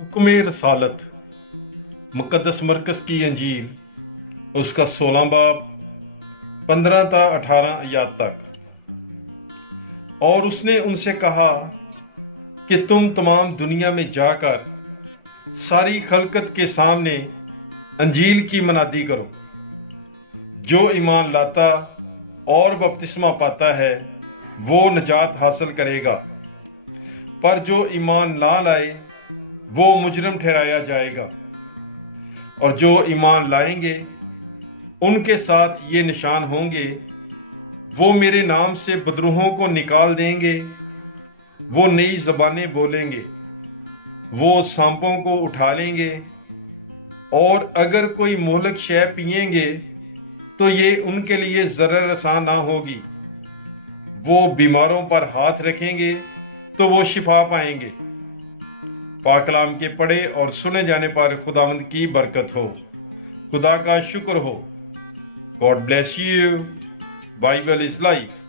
हुक्म रसालत मुक़द्दस मरकज़ की अंजील उसका 16 बाब 15 ता 18 आयत तक। और उसने उनसे कहा कि तुम तमाम दुनिया में जाकर सारी खलकत के सामने अंजील की मनादी करो। जो ईमान लाता और बपतिस्मा पाता है वो नजात हासिल करेगा, पर जो ईमान ना लाए वो मुजरम ठहराया जाएगा। और जो ईमान लाएंगे उनके साथ ये निशान होंगे, वो मेरे नाम से बदरूहों को निकाल देंगे, वो नई ज़बानें बोलेंगे, वो सांपों को उठा लेंगे, और अगर कोई मोहलक शय पिएंगे तो ये उनके लिए ज़रर रसा ना होगी। वो बीमारों पर हाथ रखेंगे तो वो शिफा पाएंगे। पाक कलाम के पढ़े और सुने जाने पर खुदावंद की बरकत हो, खुदा का शुक्र हो। God bless you. Bible is life.